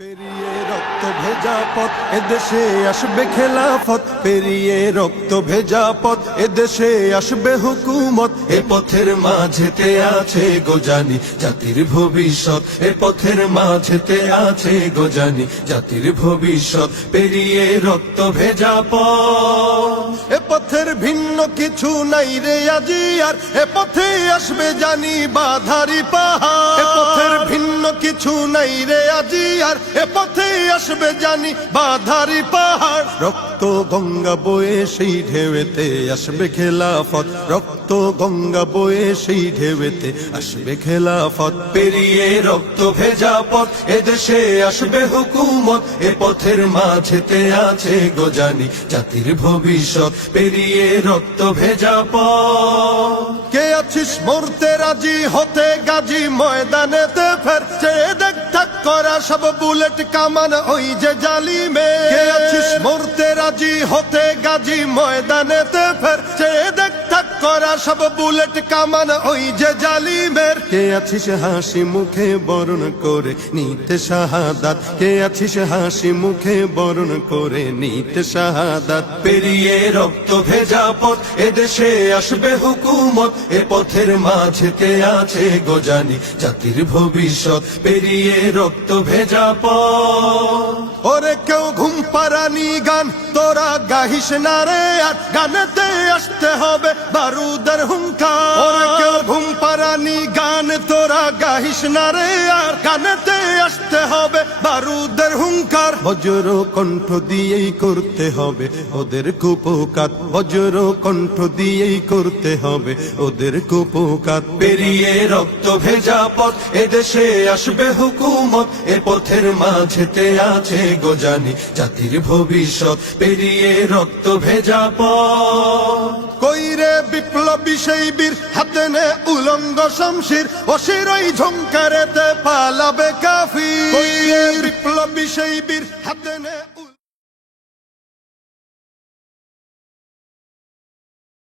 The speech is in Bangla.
পেরিয়ে রক্ত ভেজা পথ এদেশে আসবে খেলাফত, পেরিয়ে রক্ত ভেজা পথ এদেশে আসবে হুকুমত। এ পথের মাঝেতে আছে গোজানি জাতির ভবিষ্যৎ, এ পথের মাঝেতে আছে গোজানি জাতির ভবিষ্যৎ। পেরিয়ে রক্ত ভেজা পথ, এ পথের ভিন্ন কিছু নাই রে আজি আর, এ পথে আসবে জানি বাধারি পাহাড়। এ পথের ভিন্ন কিছু নাই রে আজি আর, এ পথে আসবে জানি বাধারি পাহাড়। রক্ত গঙ্গা বয়ে সেই ঢেউতে আসবে খেলাফত, রক্ত গঙ্গা বয়ে সেই ঢেউতে আসবে খেলাফত। পেরিয়ে রক্ত ভেজা পথ এদেশে আসবে হুকুমত, এ পথের মাঝেতে আছে গোজানি জাতির ভবিষ্যৎ। পেরিয়ে রক্ত ভেজা পথ, কে আছিস মরতে রাজি হতে গাজী ময়দানেতে ফের, চেয়ে দেখ ঠাক করা সব বুলেট কামান ওই যে জালিমে। কে আছিস মরতে রাজি হতে গাজী ময়দানেতে ফের, চেয়ে দেখ ঠাক করা সব বুলেট কামান ওই যে জালিমের। কে আছিস হাসি মুখে বরণ করে নিতে শাহাদাত, কে আছিস হাসি মুখে বরণ করে নিতে শাহাদাত। পেরিয়ে রক্ত ভেজা পথ এদেশে আসবে হুকুমত, এ পথের মাঝেতে আছে গোজানি জাতির ভবিষ্যৎ। পেরিয়ে রক্ত ভেজা পথ, ওরে কেউ ঘুম পাড়ানি গান তোরা গাহিস না রে আর, গানেতে আসতে হবে বারুদের হুঙ্কার। ওরে কেউ ঘুম পাড়ানি গান তোরা গাহিস না রে আর, গানেতে আসতে হবে বারুদের হুঙ্কার। বজ্র কণ্ঠ দিয়েই করতে হবে ওদের কুপকাত, বজ্র কণ্ঠ দিয়েই করতে হবে ওদের কুপকাত। পেরিয়ে রক্ত ভেজা পথ এদেশে আসবে হুকুমত, এ পথের মাঝেতে আছে গোজানি জাতির ভবিষ্যৎ। পেরিয়ে রক্ত ভেজা পথ, কইরে বিপ্লবী সেই বীর হাতে নে উলঙ্গ শমশির, অশিরই ঝংকারেতে পালাবে কাফির। কইরে বিপ্লবী সেই বীর হাতে নে